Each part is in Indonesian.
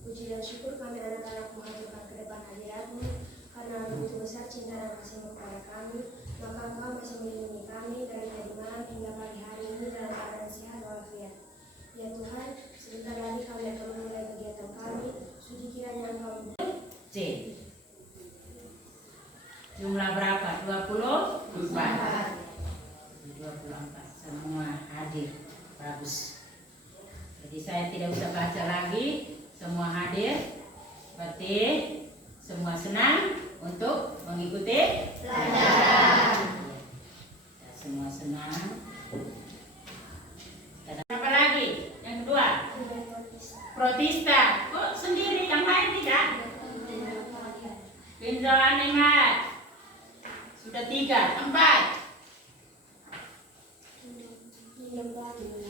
Puji dan syukur kami anak-anakmu haturkan ke depan hadiratmu, karena begitu besar cinta dan kasihmu kepada kami, maka Engkau masih melindungi kami dari tadi malam hingga pagi hari ini dalam keadaan sehat walafiat. Ya Tuhan, sebentar lagi kami akan memulai kegiatan kami, suci kiranya Engkau C. Jumlah berapa? 24. 24. Semua hadir. Bagus. Jadi saya tidak usah baca lagi. Semua hadir, berarti semua senang untuk mengikuti pelajaran. Ya, semua senang. Apa lagi? Yang kedua, protista. Kok sendiri, yang lain tidak? Pinjol animat. Sudah 3, 4.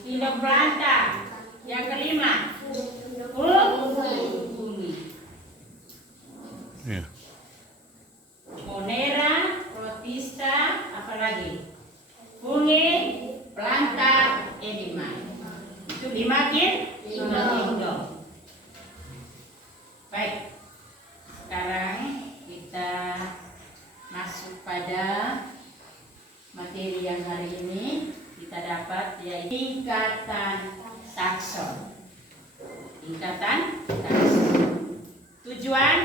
Pindok belantang. Yang kelima, bumi. Ya. Monera, protista, apa lagi? Fungi, planta, edema. Itu 5 kingdom. Baik. Sekarang kita masuk pada materi yang hari ini kita dapat, yaitu tingkatan takson. Tingkatan takson. Tujuan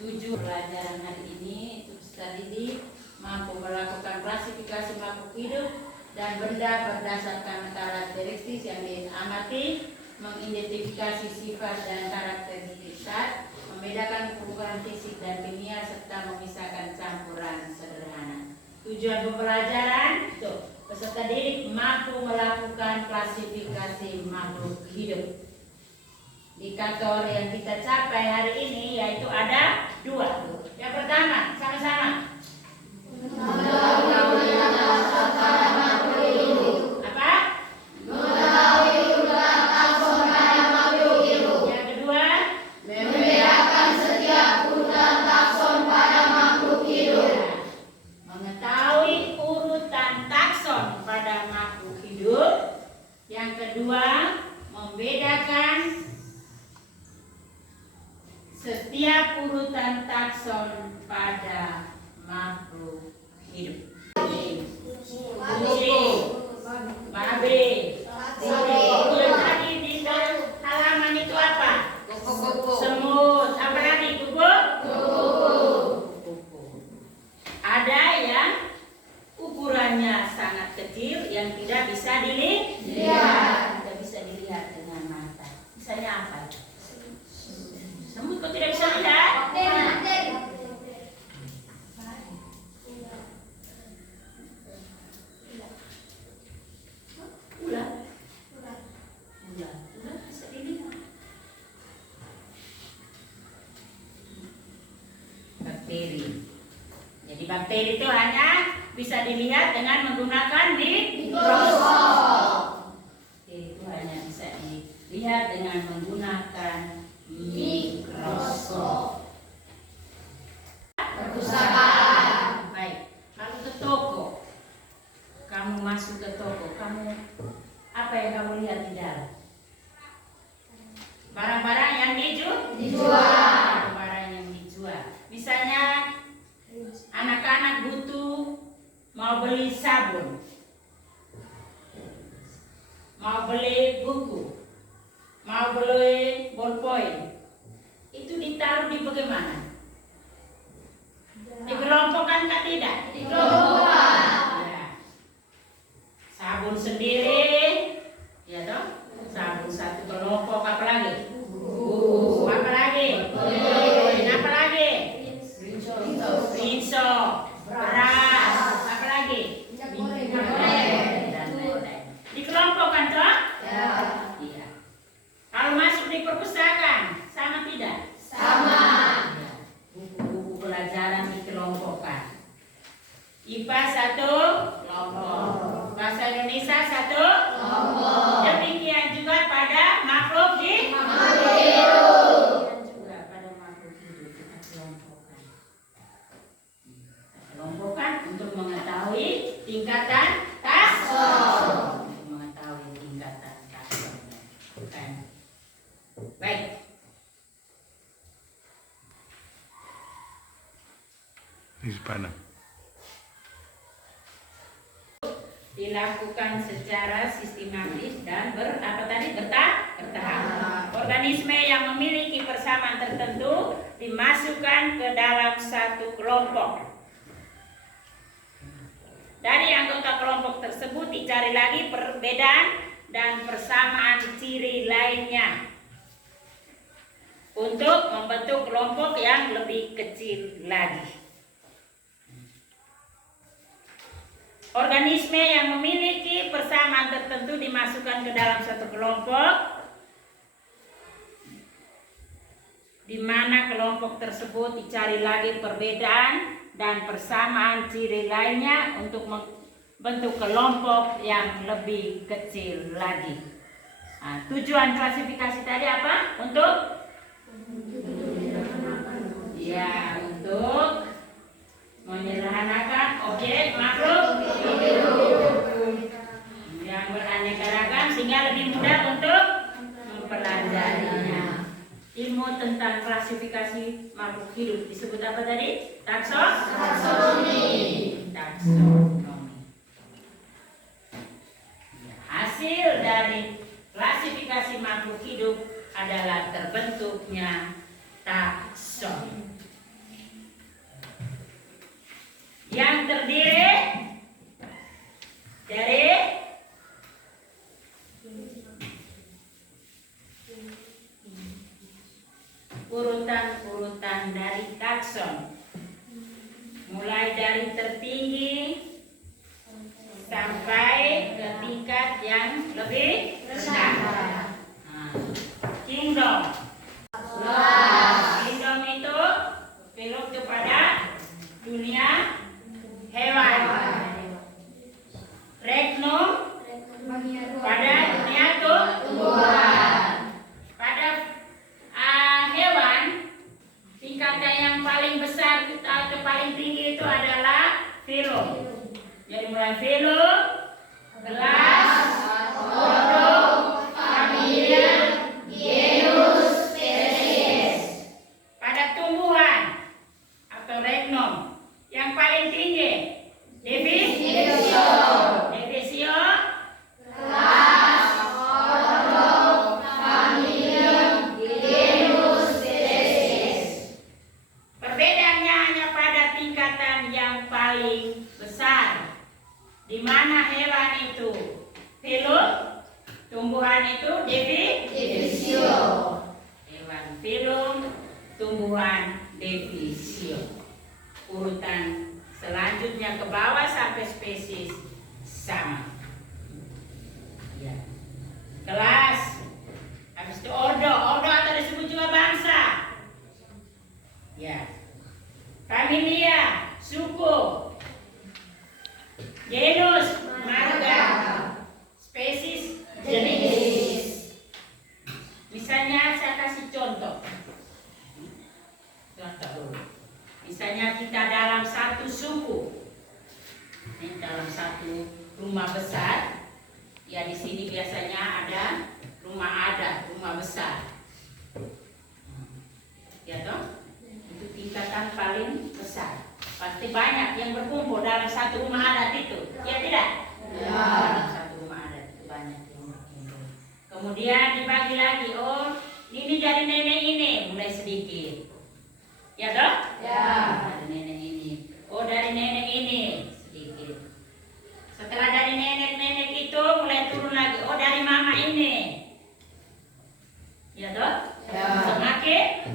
pelajaran hari ini itu peserta didik mampu melakukan klasifikasi makhluk hidup dan benda berdasarkan karakteristik yang diamati, mengidentifikasi sifat dan karakteristik zat, membedakan ukuran fisik dan kimia, serta memisahkan campuran sederhana. Tujuan pembelajaran itu peserta didik mampu melakukan klasifikasi makhluk hidup. Indikator yang kita capai hari ini yaitu ada 2. Yang pertama, sama-sama. Apa? Mengetahui jumlah takson pada makhluk hidup. Yang kedua, Membedakan setiap urutan takson pada makhluk hidup. mengetahui urutan takson pada makhluk hidup. Yang kedua, membedakan setiap urutan takson pada makhluk hidup. Kunci, babe, yang tadi di halaman itu apa? Semut. Apa lagi? Kuku? Ada yang ukurannya sangat kecil yang tidak bisa dilihat. Tidak bisa dilihat dengan mata. Misalnya apa? Semut kok tidak bisa lihat? Ular. Ular bisa dilihat. Bakteri. Jadi bakteri itu hanya bisa dilihat dengan menggunakan mikroskop. Itu hanya bisa dilihat dengan menggunakan mikroskop. Perpustakaan. Baik, kalau ke toko, kamu masuk ke toko, apa yang kamu lihat di dalam? Barang-barang yang dijual. Barang yang dijual. Misalnya anak-anak butuh mau beli sabun, mau beli buku, mau beli ballpoint, itu ditaruh di bagaimana? Dikelompokkan kah tidak? Dikelompokkan. Ya. Sabun sendiri, ya toh? Sabun satu kelompok, apa lagi? Buku, apa lagi? Apa lagi? Rinso, beras, apa lagi? Minyak goreng dan lain-lain. Dikelompokkan toh? Ya. dilakukan secara sistematis dan bertahap. Organisme yang memiliki persamaan tertentu dimasukkan ke dalam satu kelompok. Dari anggota kelompok tersebut dicari lagi perbedaan dan persamaan ciri lainnya untuk membentuk kelompok yang lebih kecil lagi. Organisme yang memiliki persamaan tertentu dimasukkan ke dalam satu kelompok, di mana kelompok tersebut dicari lagi perbedaan dan persamaan ciri lainnya untuk membentuk kelompok yang lebih kecil lagi. Nah, tujuan klasifikasi tadi apa? Untuk menyederhanakan objek makhluk hidup yang beraneka ragam sehingga lebih mudah untuk mempelajarinya. Ilmu tentang klasifikasi makhluk hidup disebut apa tadi? Taksonomi. Hasil dari klasifikasi makhluk hidup adalah terbentuknya takson yang terdiri dari urutan-urutan dari takson, mulai dari tertinggi sampai ke tingkat yang lebih rendah. Kingdom. Kingdom itu belok kepada dunia hewan. Regnum pada dunia tumbuhan. Pada hewan, tingkatan yang paling besar atau paling tinggi itu adalah filum. Jadi mulai filum, kelas, ordo, familia, genus, spesies. Pada tumbuhan atau regnum yang paling tinggi, divisio, kelas, ordo, familia, genus, spesies. Perbedaannya hanya pada tingkatan yang paling besar, di mana hewan itu filum, tumbuhan itu divisio. Hewan filum, tumbuhan divisio. Urutan selanjutnya ke bawah sampai spesies sama. Ya. Kelas, habis itu ordo atau disebut juga bangsa. Ya. Familia, suku. Genus, marga. Spesies, jenis. Misalnya saya kasih contoh. Misalnya kita dalam satu suku, dalam satu rumah besar, ya di sini biasanya ada rumah adat, rumah besar, ya toh, itu tingkatan paling besar. Pasti banyak yang berkumpul dalam satu rumah adat itu, ya tidak? Ya. Dalam satu rumah adat itu banyak yang berkumpul. Kemudian dibagi lagi, oh ini dari nenek ini mulai sedikit. Ya toh? Ya. Dari nenek ini. Oh dari nenek ini sedikit. Setelah dari nenek itu mulai turun lagi. Oh dari mama ini. Ya toh? Ya. Semakin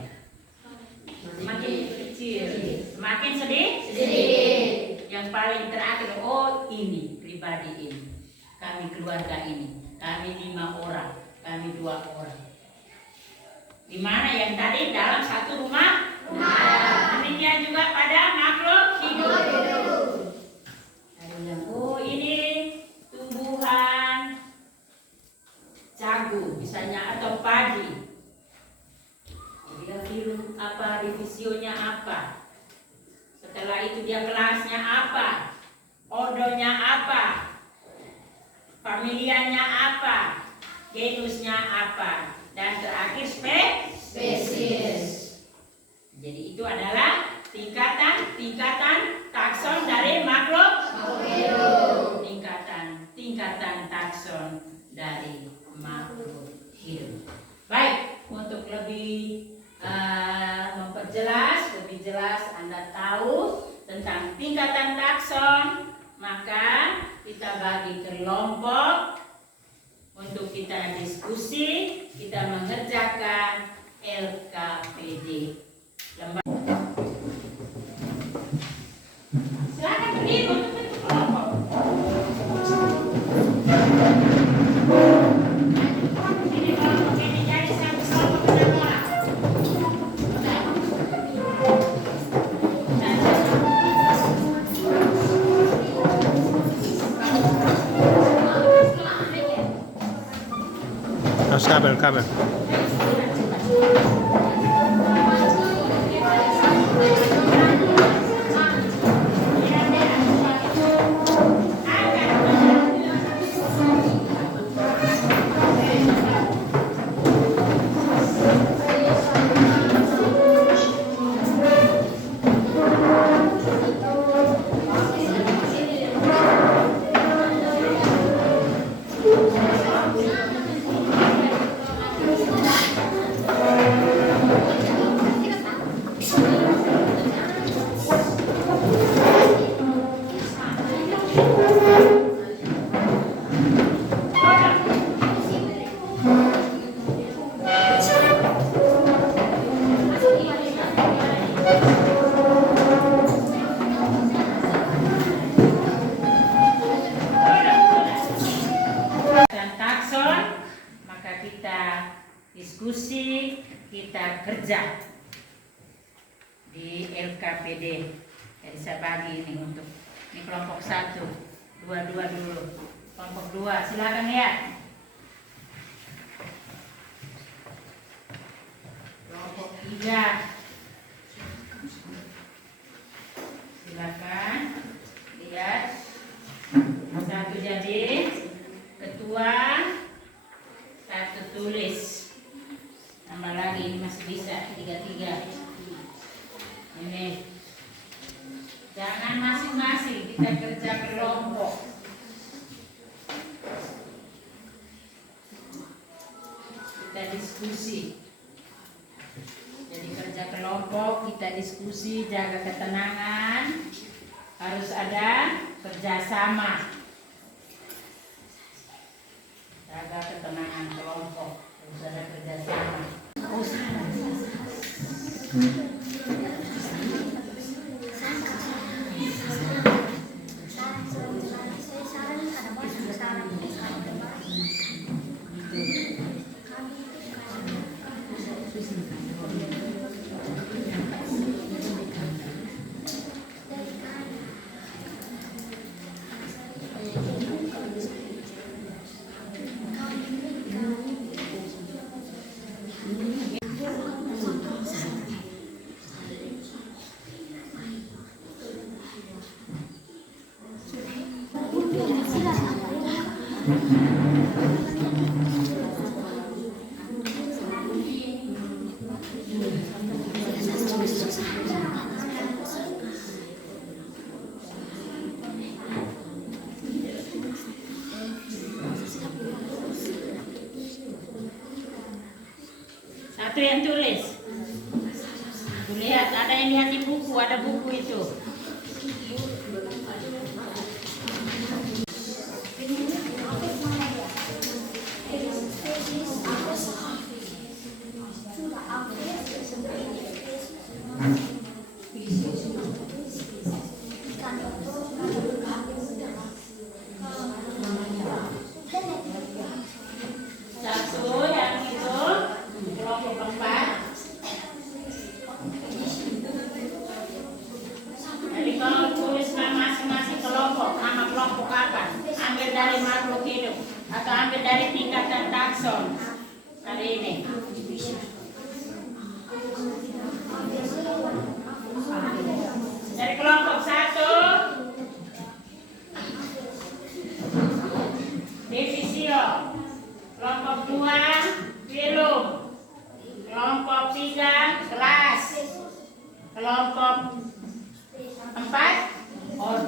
kecil. Semakin sedikit. Yang paling terakhir, oh ini pribadi ini. Kami keluarga ini. Kami 5 orang. Kami 2 orang. Di mana yang tadi dalam satu rumah? Demikian juga pada makhluk hidup. Oh ini tumbuhan jagung misalnya atau padi. Dia filum apa, divisionya apa. Setelah itu dia kelasnya apa, ordonya apa, familianya apa, genusnya apa, dan terakhir spesies. Jadi itu adalah tingkatan takson dari makhluk hidup. Tingkatan takson dari makhluk hidup. Baik, untuk lebih memperjelas, lebih jelas Anda tahu tentang tingkatan takson, maka kita bagi kelompok untuk kita diskusi, kita mengerjakan LKPD. Silakan berdiri untuk bentuk kelompok. Ini kelompok ini jadi satu kelompok dengan orang. Harus kabel. Diskusi, kita kerja di LKPD. Jadi saya bagi ini untuk ini kelompok 1, 2 dulu. Kelompok 2, silakan ya. Kelompok 3, silakan lihat. 1 jadi ketua, 1 tulis. Tambah lagi ini masih bisa 3. Ini jangan masing-masing, kita kerja kelompok. Kita diskusi. Jadi kerja kelompok, kita diskusi, jaga ketenangan, harus ada kerjasama. Jaga ketenangan kelompok, harus ada kerjasama. Satu yang tulis. Lihat, ada yang lihat di buku, ada buku itu. Satu yang itu kelompok 4. Jadi kalau tulis masing-masing kelompok, nama kelompok apa? Ambil dari makhluk hidup atau ambil dari tingkatan takson kali ini. Dari kelompok 1 divisio, kelompok 2 film, kelompok 3 kelas, kelompok 4 Oh,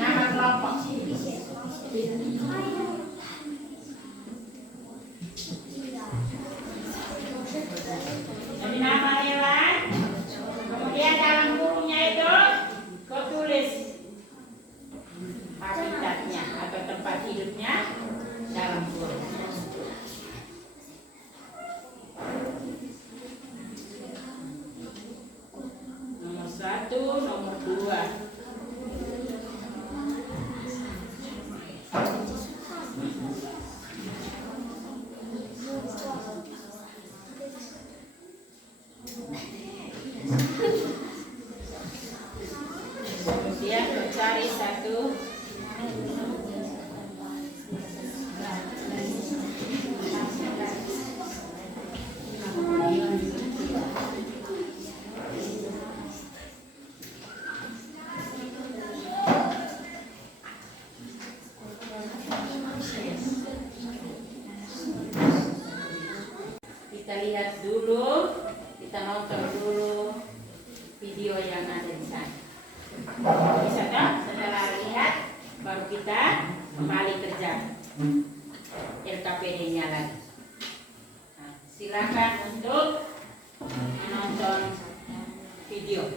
nama kelompok. Jadi nama hewan. Kemudian dalam bukunya itu kau tulis habitatnya atau tempat hidupnya dalam kurung. Nomor 1, nomor 2. Kemudian mencari satu kita lihat dulu, kita nonton dulu video yang ada di sana. Bisa tak? Setelah lihat, baru kita kembali kerja LKPD-nya lagi. Nah, silakan untuk menonton video.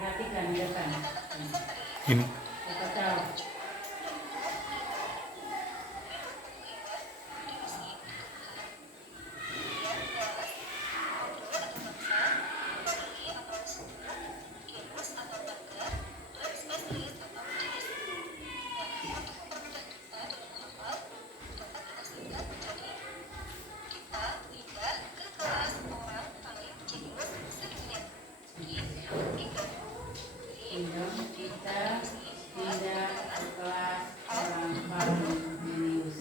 Perhatikan di depan. Ini. Apa tahu? Kita tidak kelas orang paling jenius.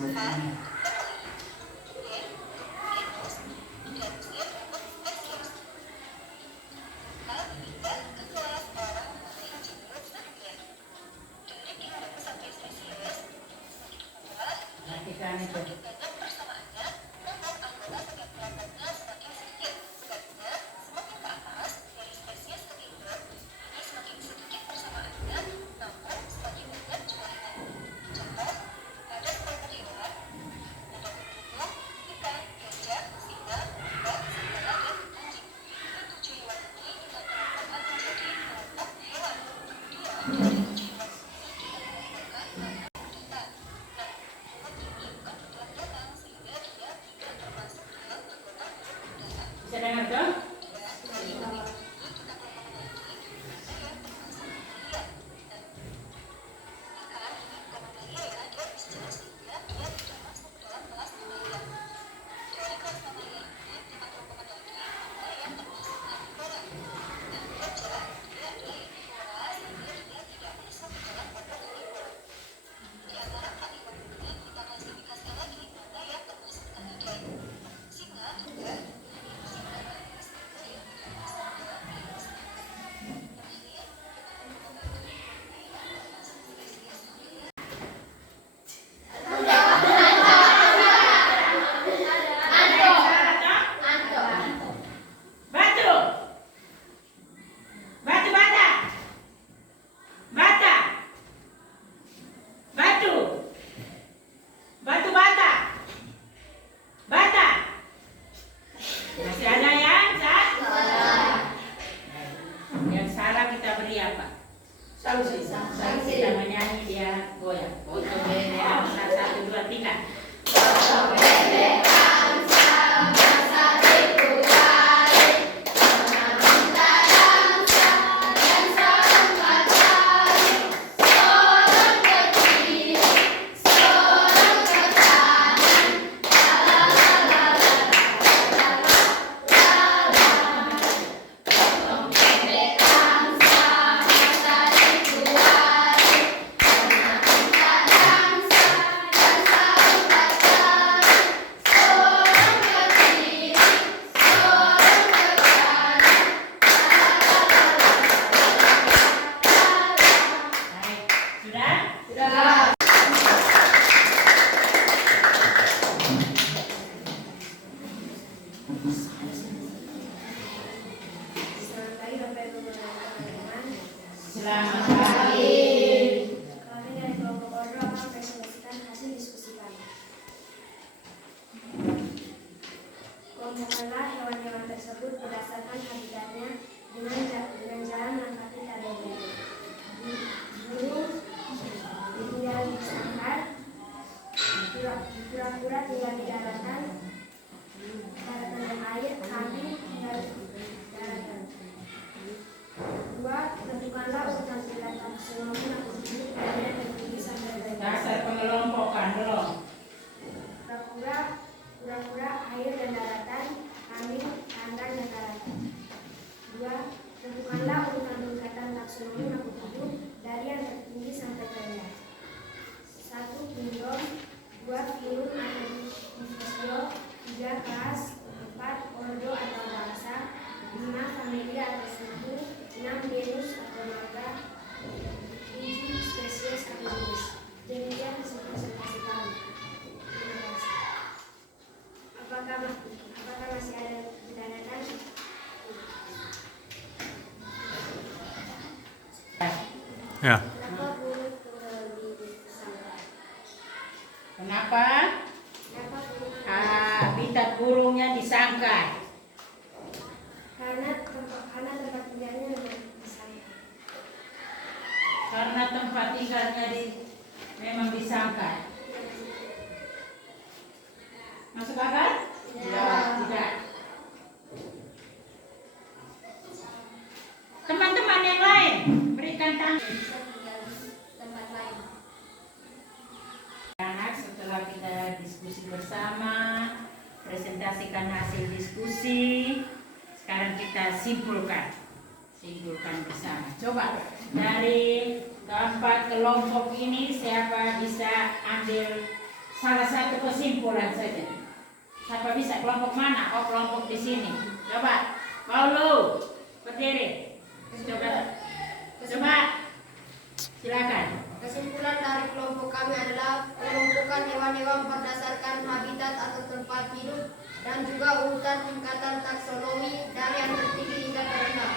Perhatikan itu. beri apa? Sanksi. Kita menyanyi dia goyang. Foto beda 1, 2, 3. Sudah? Selamat pagi Bapak Ibu guru dan teman-teman. Selamat pagi. Kami dari kelompok Ordo akan mempresentasikan hasil diskusi kami. Kelompokkanlah hewan-hewan tersebut berdasarkan habitatnya dengan cara melengkapi tabel berikut. Burung tinggal di sangkar, kura-kura tinggal di daratan dan air, kambing tinggal di daratan. 2. Tentukanlah urutan tingkat taksonomi makhluk dari yang tertinggi sampai rendah. Dasar pengelompokan belum. Kura-kura, air dan daratan, kambing, kandang dan daratan. 2. Tentukanlah urutan tingkatan taksonomi makhluk hidup dari yang tertinggi sampai terendah. 1. Kingdom, 2. Filum atau divisio, 3. Kelas, 4. Ordo atau bangsa, 5. Familia atau suku, 6. Genus atau marga, 7. Spesies atau jenis. Demikian hasil presentasi kami. Terima kasih. Apakah masih ada ditanyakan? Ya. Kenapa burung tinggal di sangkar? Kenapa? Kenapa burung Habitat burungnya disangkar. Karena tempat tinggalnya di sangkar. Karena tempat tinggalnya memang disangkar. Masuk akal? Tidak. Teman-teman yang lain berikan tangan. Bisa tinggal di tempat lain. Anak, setelah kita diskusi bersama, presentasikan hasil diskusi, sekarang kita simpulkan bersama. Coba dari keempat kelompok ini siapa bisa ambil salah satu kesimpulan saja? Siapa bisa? Kelompok mana? Oh, kelompok di sini. Coba, Paulo, berdiri. Coba, silakan. Kesimpulan dari kelompok kami adalah pengelompokan hewan-hewan berdasarkan habitat atau tempat hidup dan juga urutan tingkatan taksonomi dari yang tertinggi hingga terendah.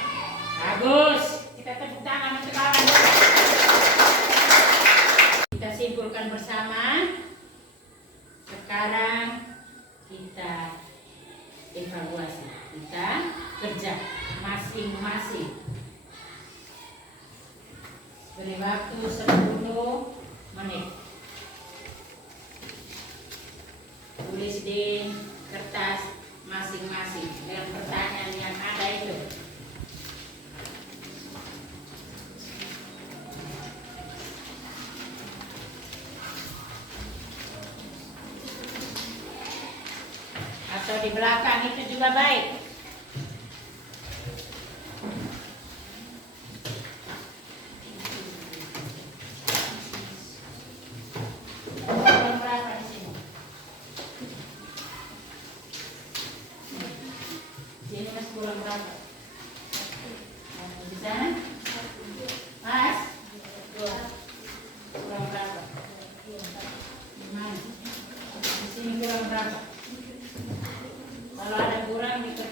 Bagus, kita tepuk tangan sekarang. Kita simpulkan bersama. Sekarang kita evaluasi, kita kerja masing-masing. Beri waktu 10 menit. Tulis di kertas masing-masing dengan pertanyaan yang ada itu. Atau di belakang itu juga baik. Kurang berapa di sini? Sini mas kurang berapa? Di sana? Mas? Kurang berapa? Di mana? Di sini kurang berapa? Kalau ada kurang di kertas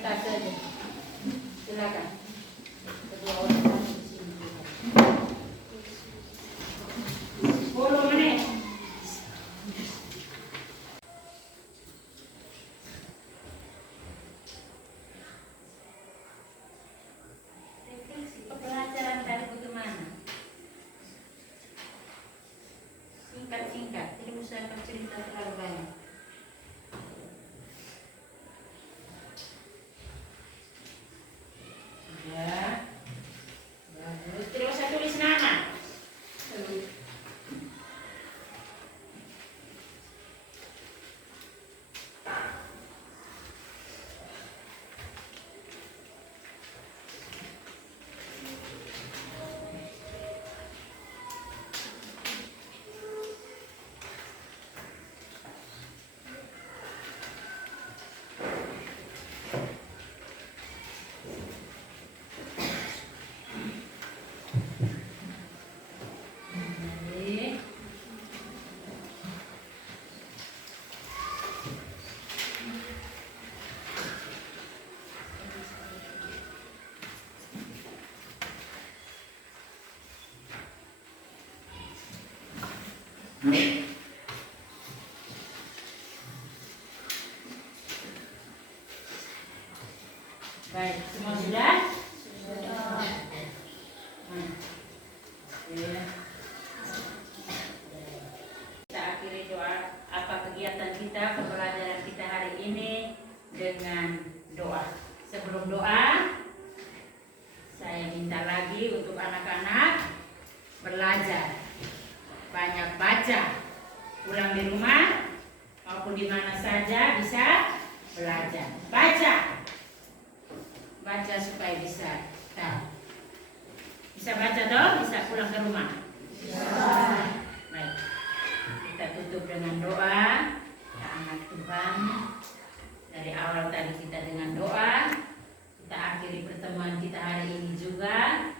Baik, semua sudah? Kita akhiri doa kegiatan kita, pembelajaran kita hari ini dengan doa. Sebelum doa, saya minta lagi untuk anak-anak belajar, banyak baca, pulang di rumah maupun di mana saja bisa belajar. Baca supaya bisa tahu. Bisa baca dong, bisa pulang ke rumah. Baik, kita tutup dengan doa. Ya anak Tuhan, dari awal tadi kita dengan doa, kita akhiri pertemuan kita hari ini juga